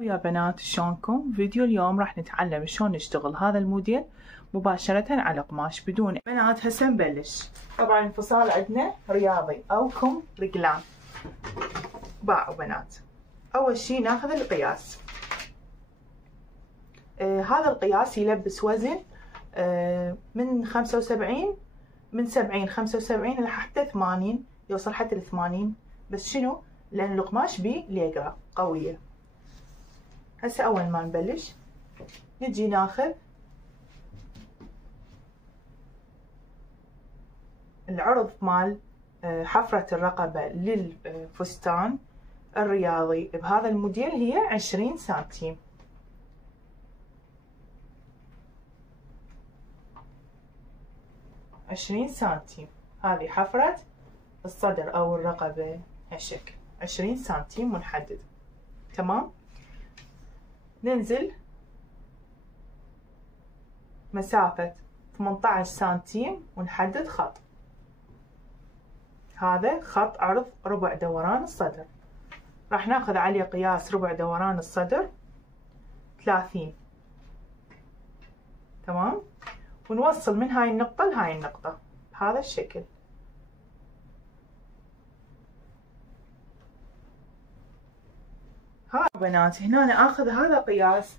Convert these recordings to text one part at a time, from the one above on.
يا بنات شلونكم؟ فيديو اليوم راح نتعلم شلون نشتغل هذا الموديل مباشرة على قماش بدون بنات. هسه نبلش. طبعا الانفصال عندنا رياضي او كم رجلان. باعوا بنات. اول شي ناخذ القياس. هذا القياس يلبس وزن من 75 من 70 75 لحتى 80 يوصل حتى ل80. بس شنو؟ لان القماش بيه ليقرا قوية. هسه اول ما نبلش نجي ناخذ العرض مال حفرة الرقبة للفستان الرياضي بهذا الموديل هي 20 سنتيم. 20 سنتيم. هذه حفرة الصدر او الرقبة هالشكل 20 سنتيم ونحدد. تمام. ننزل مسافة 18 سنتيم ونحدد خط. هذا خط عرض ربع دوران الصدر. راح ناخذ عليه قياس ربع دوران الصدر 30. تمام. ونوصل من هاي النقطة لهاي النقطة بهذا الشكل. ها بنات هنا أنا آخذ هذا قياس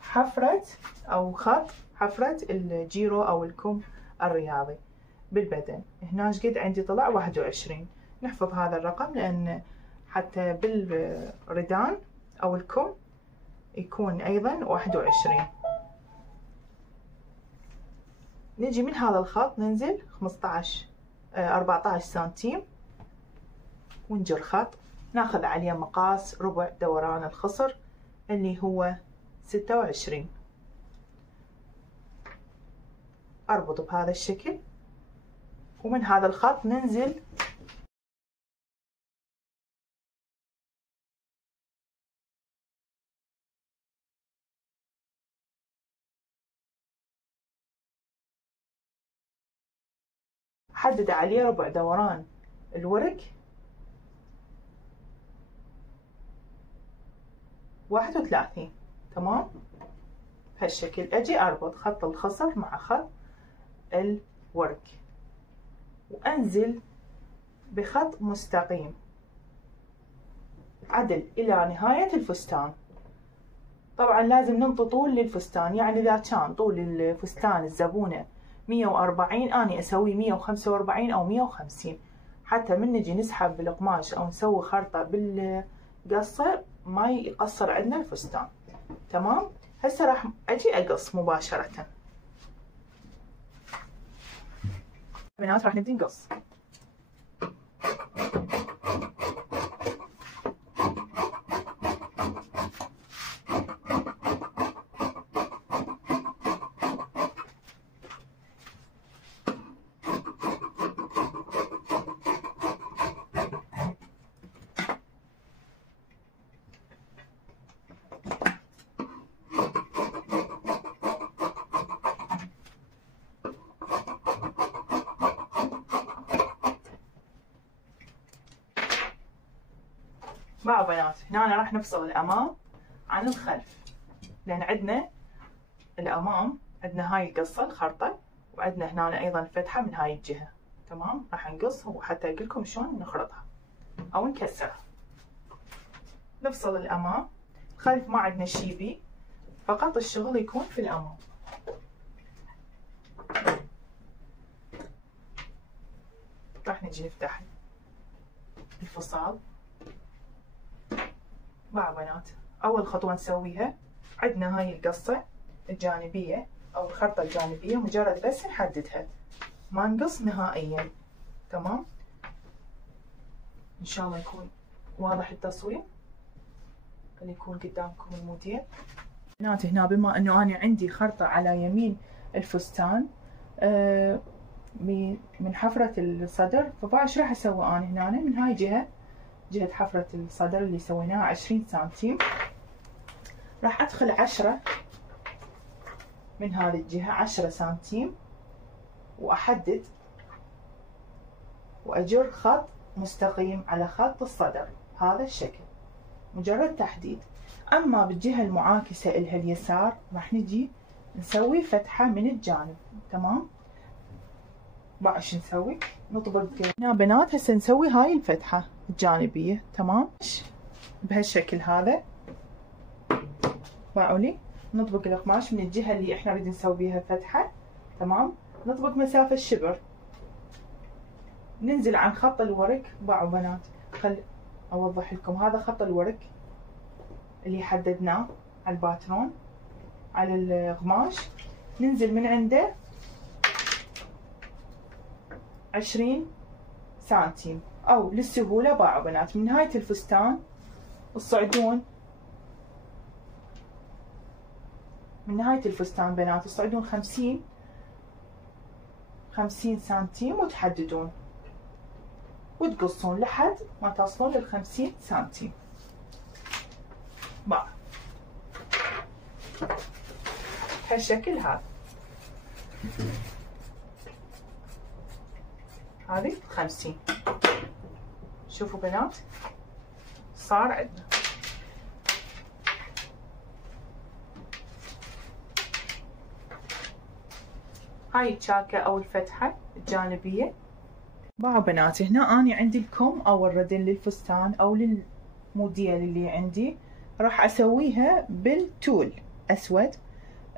حفرة أو خط حفرة الجيرو أو الكم الرياضي بالبدن. هنا ايش قد عندي؟ طلع 21. نحفظ هذا الرقم لأن حتى بالردان أو الكم يكون أيضا 21. نجي من هذا الخط ننزل 14 سنتيم ونجر خط. ناخذ عليه مقاس ربع دوران الخصر اللي هو 26. اربط بهذا الشكل ومن هذا الخط ننزل حدد عليه ربع دوران الورك 31. تمام. بهالشكل اجي اربط خط الخصر مع خط الورك وانزل بخط مستقيم عدل الى نهاية الفستان. طبعا لازم ننطي طول للفستان، يعني اذا كان طول الفستان الزبونة 140 اني اسوي 145 او 150 حتى من نجي نسحب بالقماش او نسوي خرطة بالقصة ما يقصر عندنا الفستان. تمام. هسه راح اجي اقص مباشرة. بنات راح نبدي نقص. باعوا بنات هنا راح نفصل الامام عن الخلف لان عندنا الامام عندنا هاي القصه الخرطه وعندنا هنا ايضا فتحه من هاي الجهه. تمام. راح نقص وحتى اقول لكم شلون نخرطها او نكسرها. نفصل الامام. الخلف ما عندنا شي بي، فقط الشغل يكون في الامام. راح نجي نفتح الفصال. مع بنات اول خطوه نسويها عندنا هاي القصه الجانبيه او الخرطه الجانبيه، مجرد بس نحددها ما نقص نهائيا. تمام. ان شاء الله يكون واضح التصوير. خلي يكون قدامكم الموديل. بنات هنا بما انه انا عندي خرطه على يمين الفستان من حفره الصدر، فايش راح اسوي انا هنا من هاي جهة حفرة الصدر اللي سويناها 20 سنتيم. راح ادخل 10 من هذه الجهة 10 سنتيم واحدد واجر خط مستقيم على خط الصدر بهذا الشكل. مجرد تحديد. اما بالجهة المعاكسة الها اليسار راح نجي نسوي فتحة من الجانب. تمام. بقى شو نسوي؟ نطبق هنا بنات هسه نسوي هاي الفتحة الجانبية. تمام. بهالشكل هذا باعوا لي نطبق القماش من الجهة اللي احنا نريد نسوي بيها فتحة. تمام. نطبق مسافة الشبر، ننزل عن خط الورك. باعوا بنات خل اوضح لكم، هذا خط الورك اللي حددناه على الباترون على القماش، ننزل من عنده 20 سنتيم او للسهولة. باعوا بنات من نهاية الفستان تصعدون، من نهاية الفستان بنات تصعدون 50 سنتيم وتحددون وتقصون لحد ما تصلون لل50 سنتيم. باع هالشكل هذا. هذه 50. شوفوا بنات صار عندنا هاي الشاكة او الفتحة الجانبية. باعوا بنات هنا اني عندي الكم او الردن للفستان او للموديل اللي عندي راح اسويها بالتول اسود.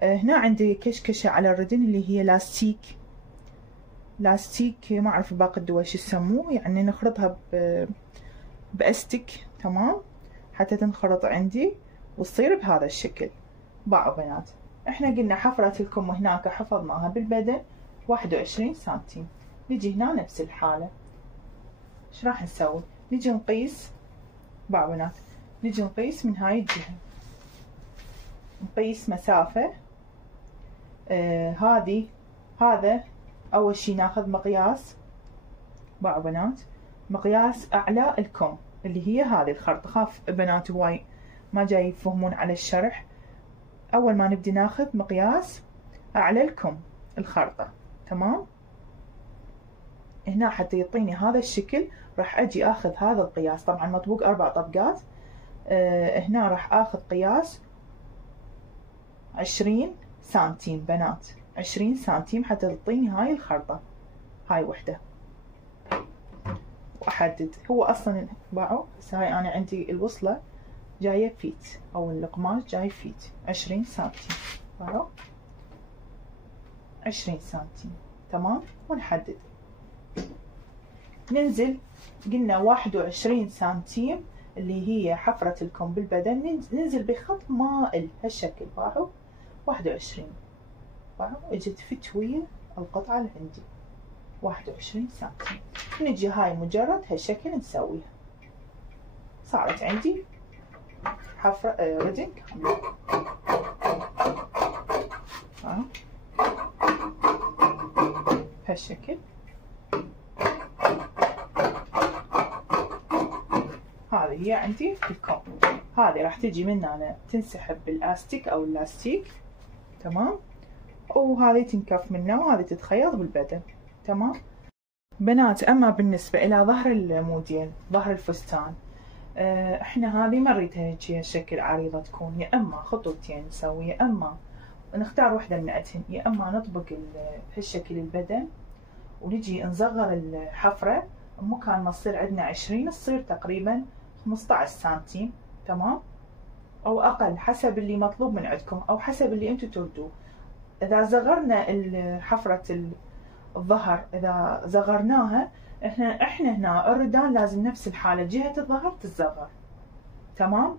هنا عندي كشكشة على الردن اللي هي لاستيك ما اعرف باقي الدول شو يسموه، يعني نخرطها باستك. تمام. حتى تنخرط عندي وتصير بهذا الشكل. باعوا بنات احنا قلنا حفرة الكم هناك حفظناها بالبدن 21 سنتيم. نجي هنا نفس الحالة. ايش راح نسوي؟ نجي نقيس. باعوا بنات نجي نقيس من هاي الجهة، نقيس مسافة. هذا اول شي ناخذ مقياس. باعوا بنات مقياس اعلى الكم اللي هي هذه الخرطة. خاف بنات هواي ما جاي يفهمون على الشرح. اول ما نبدي ناخذ مقياس اعلى الكم الخرطة. تمام. هنا حتى يعطيني هذا الشكل راح اجي اخذ هذا القياس، طبعا مطبوق 4 طبقات. هنا راح اخذ قياس 20 سنتيم بنات، 20 سنتيم حتى تعطيني هاي الخرطة. هاي وحدة واحدد. هو اصلا باعوا هسه هاي انا عندي الوصلة جاية فيت او القماش جاي فيت 20 سنتيم. باعوا 20 سنتيم. تمام. ونحدد ننزل قلنا 21 سنتيم اللي هي حفرة الكم بالبدن. ننزل بخط مائل هالشكل. باعوا 21. باعوا اجت فت ويا القطعة اللي عندي 21 سنتيم. نجي هاي مجرد هالشكل نسويها. صارت عندي حفرة ردن كاملة. هالشكل. هذه هي عندي الكم. هذه راح تجي من هنا تنسحب بالاستيك او اللاستيك. تمام. وهذه تنكف منه وهذه تتخيط بالبدن. تمام بنات. اما بالنسبة الى ظهر الموديل ظهر الفستان، احنا هذه ما نريدها هيك شكل عريضة تكون، يا اما خطوتين نسوي، يا اما نختار وحدة من عندهن، يا اما نطبق بهالشكل البدن ونجي نصغر الحفرة مكان ما تصير عندنا 20 تصير تقريبا 15 سنتيم. تمام. او اقل حسب اللي مطلوب من عندكم او حسب اللي انتم تردوه. اذا صغرنا حفرة الظهر، اذا صغرناها احنا هنا الردان لازم نفس الحالة جهة الظهر تتصغر. تمام.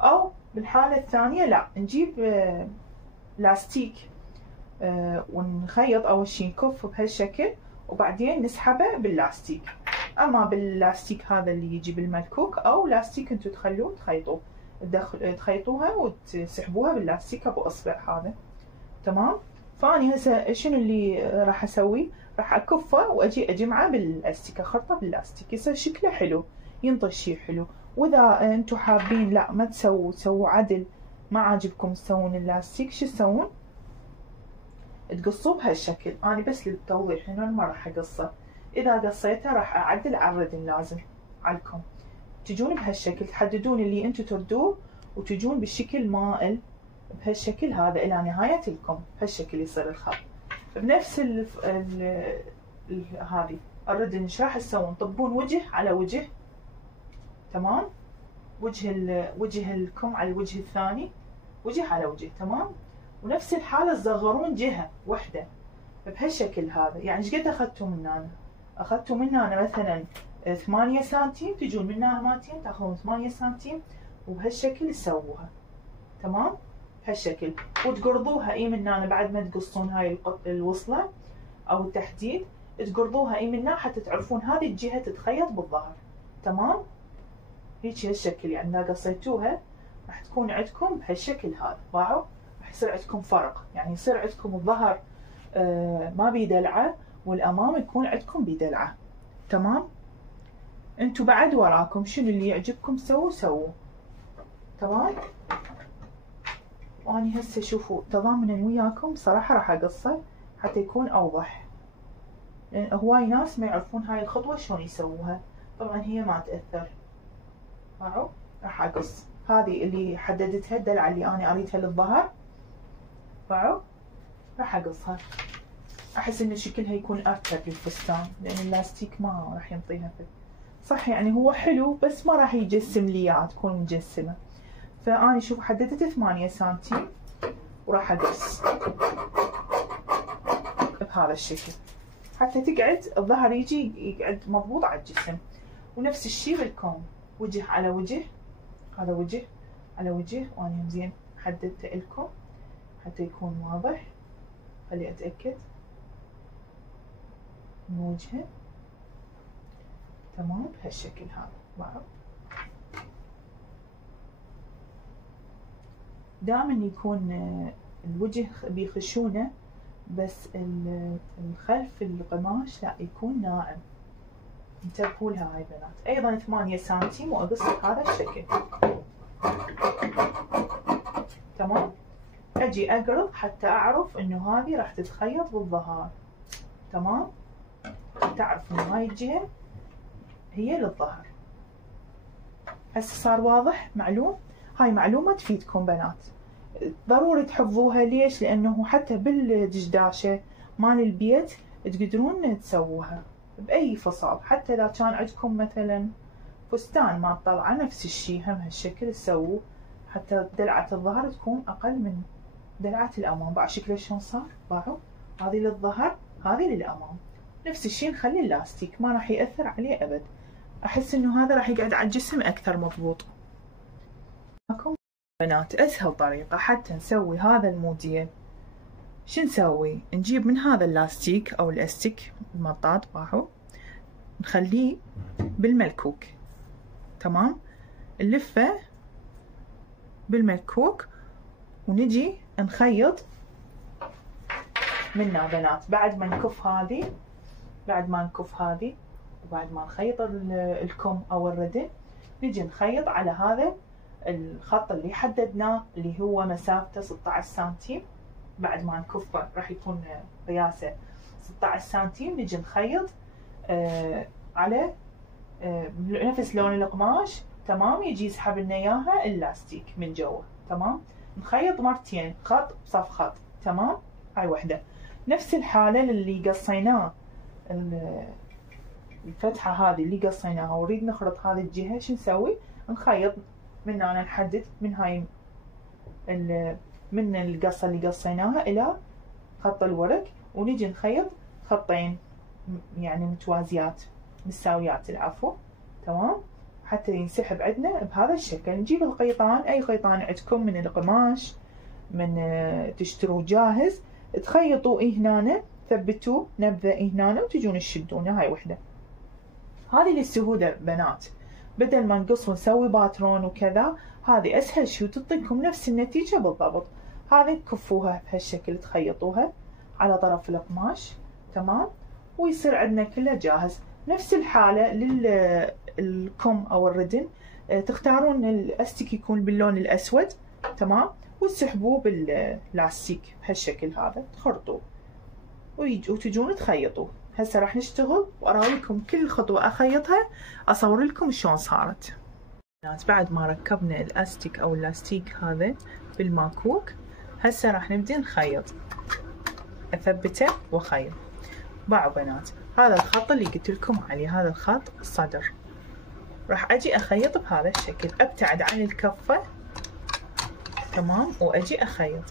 او بالحالة الثانية لا، نجيب لاستيك ونخيط اول شي نكف بهالشكل وبعدين نسحبه باللاستيك. اما باللاستيك هذا اللي يجي بالملكوك او لاستيك انتم تخلوه تخيطوها وتسحبوها باللاستيك ابو اصبع هذا. تمام. فاني هسه شنو اللي راح اسوي؟ راح اكفه واجي اجمعه بالاستيك، اخرطه باللاستيك يصير شكله حلو، ينطي شي حلو. واذا انتم حابين لا ما تسووا عدل، ما عاجبكم تسوون اللاستيك، شو تسوون؟ تقصوه بهالشكل. انا بس للتوضيح هنا ما راح اقصه. اذا قصيته راح اعدل على الردن لازم عليكم. تجون بهالشكل، تحددون اللي انتم تردوه وتجون بالشكل مائل بهالشكل هذا الى نهاية الكم. بهالشكل يصير الخط بنفس هذه الردن. ايش راح تسوون؟ طبون وجه على وجه، تمام، وجه الكم على الوجه الثاني، وجه على وجه، تمام. ونفس الحالة تصغرون جهة واحدة بهالشكل هذا. يعني ايش قد اخذتوا من هنا؟ اخذتوا من هنا مثلا 8 سنتيم، تجون من هنا مالتين تاخذون 8 سنتيم وبهالشكل تسووها، تمام، بهالشكل. وتقرضوها اي من هنا بعد ما تقصون هاي الوصلة او التحديد، تقرضوها اي من هنا حتى تعرفون هذه الجهة تتخيط بالظهر، تمام. هيك هالشكل، يعني اذا قصيتوها راح تكون عندكم بهالشكل هذا. باعوا؟ راح يصير عندكم فرق، يعني يصير عندكم الظهر ما بيدلعه والامام يكون عندكم بيدلعه، تمام. انتو بعد وراكم شنو اللي يعجبكم سووا، تمام. واني هسه شوفوا تضامنا وياكم صراحة راح اقصه حتى يكون اوضح، لان هواي ناس ما يعرفون هاي الخطوة شلون يسووها. طبعا هي ما تأثر. باعوا؟ راح اقص هذه اللي حددتها الدلعة اللي انا اريدها للظهر. باعوا؟ راح اقصها. احس ان شكلها يكون ارتب للفستان، لان اللاستيك ما راح ينطيها صح. يعني هو حلو بس ما راح يجسم لي اياها تكون مجسمه. فاني شوف حددت 8 سنتيم وراح اقص بهذا الشكل حتى تقعد الظهر يجي يقعد مضبوط على الجسم. ونفس الشيء بالكم، وجه على وجه، هذا وجه على وجه. واني زين حددت لكم حتى يكون واضح. خلي اتاكد من وجهه، تمام، بهالشكل هذا. واو. دائما يكون الوجه بخشونة بس الخلف القماش لا يكون ناعم. انتبهوا لها هاي بنات. ايضا 8 سنتيم واقص بهذا الشكل، تمام. اجي اقرض حتى اعرف انه هذه راح تتخيط بالظهر، تمام. تعرف انه هاي الجهة هي للظهر. هسه صار واضح؟ معلوم؟ هاي معلومة تفيدكم بنات، ضروري تحفظوها. ليش؟ لأنه حتى بالدشداشة مال البيت تقدرون تسووها بأي فصال. حتى إذا كان عندكم مثلا فستان ما طلع نفس الشي هم هالشكل تسووه حتى دلعة الظهر تكون أقل من دلعة الأمام. باع شكله شلون صار؟ باعوا؟ هذه للظهر هذه للأمام. نفس الشي نخلي اللاستيك ما راح يأثر عليه أبد. أحس إنه هذا راح يقعد على الجسم أكثر مضبوط. معكم بنات أسهل طريقة حتى نسوي هذا الموديل. شو نسوي؟ نجيب من هذا اللاستيك أو الأستيك المطاط، باعوا، نخليه بالملكوك، تمام. نلفه بالملكوك ونجي نخيط منها بنات. بعد ما نكف هذه، بعد ما نكف هذه وبعد ما نخيط الكم أو الردن، نجي نخيط على هذا الخط اللي حددناه اللي هو مسافته 16 سنتيم. بعد ما نكفه راح يكون قياسه 16 سنتيم. نجي نخيط على نفس لون القماش، تمام. يجي يسحب لنا اياها اللاستيك من جوا، تمام. نخيط مرتين، خط بصف خط، تمام. هاي وحده. نفس الحاله اللي قصيناه الفتحه هذه اللي قصيناها ونريد نخرط هذه الجهه، شو نسوي؟ نخيط من هنا، نحدد من هاي من القصه اللي قصيناها الى خط الورق، ونجي نخيط خطين يعني متوازيات متساويات العفو، تمام. حتى ينسحب عندنا بهذا الشكل. نجيب القيطان، اي قيطان عندكم من القماش من تشتروه جاهز، تخيطوا هنا، ثبتوه نبذه هنا وتجون تشدونه. هاي وحده. هذه للسهوله بنات، بدل ما نقص ونسوي باترون وكذا، هذه اسهل شيء وتعطيكم نفس النتيجه بالضبط. هذه تكفوها بهالشكل، تخيطوها على طرف القماش، تمام. ويصير عندنا كله جاهز. نفس الحاله للكم او الردن، تختارون الاستيك يكون باللون الاسود، تمام. وتسحبوه باللاستيك بهالشكل هذا، تخرطوه وتجون تخيطوه. هسه راح نشتغل واراويكم كل خطوه اخيطها، اصور لكم شلون صارت. بعد ما ركبنا الاستيك او اللاستيك هذا بالماكوك، هسه راح نبدي نخيط. اثبته واخيط. باعوا بنات، هذا الخط اللي قلت لكم عليه، هذا الخط الصدر، راح اجي اخيط بهذا الشكل، ابتعد عن الكفة، تمام، واجي اخيط.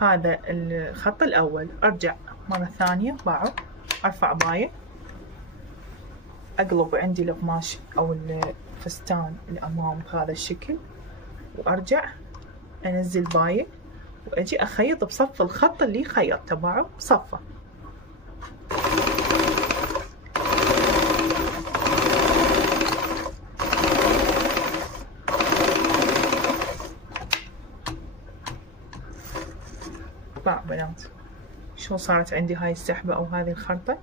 هذا الخط الاول. ارجع مرة ثانية، باعوا، ارفع باية، اقلب عندي القماش او الفستان الامام بهذا الشكل، وارجع انزل باية واجي اخيط بصف الخط اللي خيطته، باعوا بصفه. باع بنات شلون صارت عندي هاي السحبة او هذه الخرطة،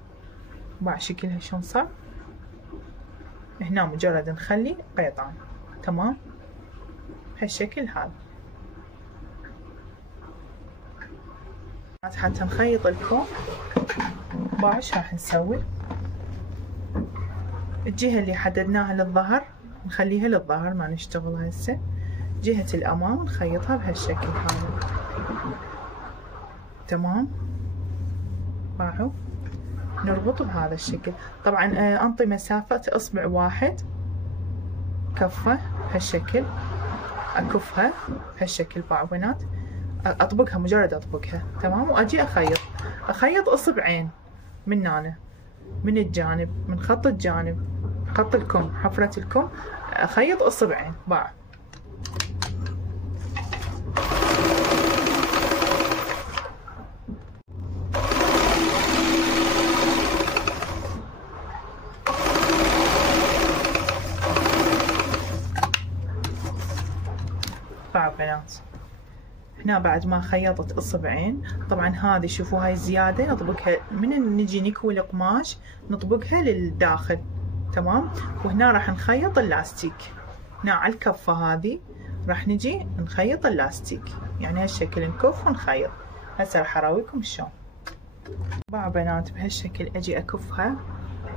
باع شكلها شلون صار. هنا مجرد نخلي قيطان، تمام، بهالشكل هذا. حتى نخيط الكوم، باع ايش راح نسوي؟ الجهة اللي حددناها للظهر نخليها للظهر، ما نشتغل هسه. جهة الامام نخيطها بهالشكل هذا، تمام. باعوا نربط بهذا الشكل. طبعا انطي مسافة اصبع واحد، كفة بهالشكل، اكفها بهالشكل. باعوا بنات، اطبقها، مجرد اطبقها، تمام، واجي اخيط اصبعين من هنا، من الجانب، من خط الجانب، خط الكم، حفرة الكم، اخيط اصبعين. باع بنات. هنا بعد ما خيطت اصبعين، طبعا هذه شوفوا هاي الزيادة نطبقها من نجي نكوي القماش، نطبقها للداخل، تمام. وهنا راح نخيط اللاستيك، هنا على الكفة هذه راح نجي نخيط اللاستيك، يعني هالشكل نكف ونخيط. هسه راح اراويكم شلون. باع بنات بهالشكل اجي اكفها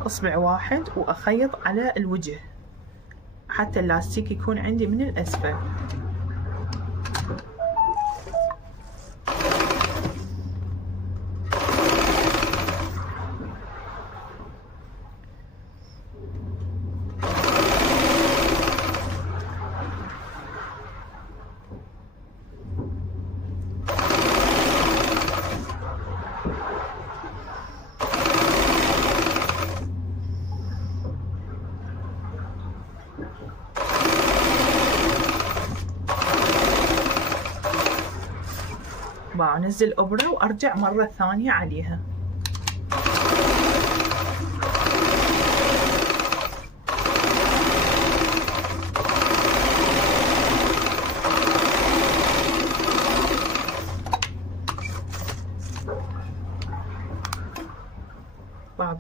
اصبع واحد واخيط على الوجه حتى اللاستيك يكون عندي من الاسفل. انزل ابرة وارجع مرة ثانية عليها.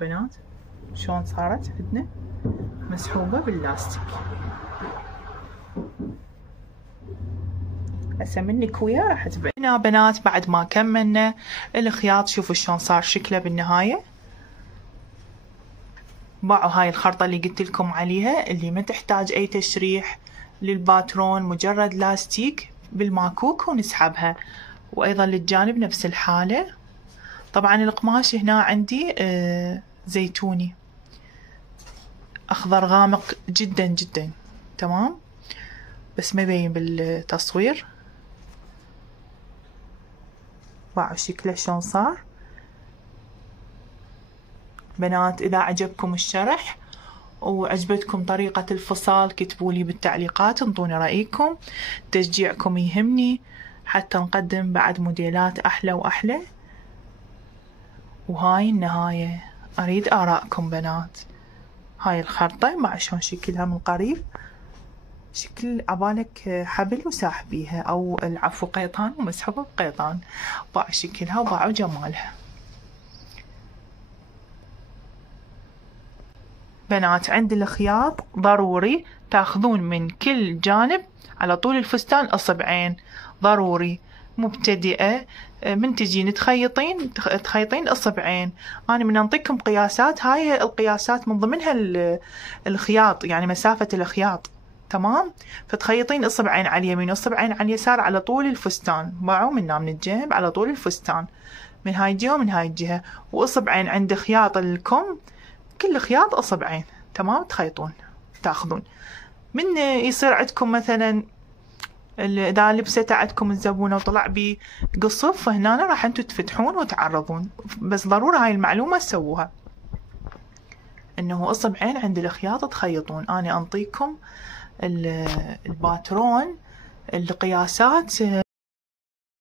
بنات شلون صارت عندنا مسحوبة باللاستيك. هسه من نكويها راح تبين. هنا بنات بعد ما كملنا الخياط شوفوا شلون صار شكله بالنهاية. باعوا هاي الخرطة اللي قلت لكم عليها اللي ما تحتاج اي تشريح للباترون، مجرد لاستيك بالماكوك ونسحبها. وايضا للجانب نفس الحالة. طبعا القماش هنا عندي زيتوني اخضر غامق جدا جدا، تمام، بس ما يبين بالتصوير. باعوا شكله شلون صار. بنات اذا عجبكم الشرح وعجبتكم طريقة الفصال كتبولي بالتعليقات، انطوني رأيكم، تشجيعكم يهمني حتى نقدم بعد موديلات احلى واحلى. وهاي النهاية، اريد ارائكم بنات. هاي الخرطة مع شلون شكلها من قريب، شكل عبالك حبل وساح بيها، او العفو قيطان ومسحوبة بقيطان. باعوا شكلها وباعوا جمالها. بنات عند الخياط ضروري تاخذون من كل جانب على طول الفستان اصبعين، ضروري مبتدئة من تجين تخيطين الصبعين. أنا من أنطيكم قياسات، هاي القياسات من ضمنها الخياط، يعني مسافة الخياط، تمام. فتخيطين الصبعين على اليمين والصبعين على اليسار على طول الفستان، باعوا من الجنب على طول الفستان، من هاي الجهة ومن هاي الجهة، وإصبعين عند خياط الكم، كل خياط إصبعين، تمام. تخيطون تاخذون من يصير عندكم مثلا إذا لبست عندكم الزبونة وطلع بقصف، فهنا راح انتوا تفتحون وتعرضون. بس ضروري هاي المعلومة تسووها، انه إصبعين عند الخياط تخيطون. أنا أنطيكم الباترون القياسات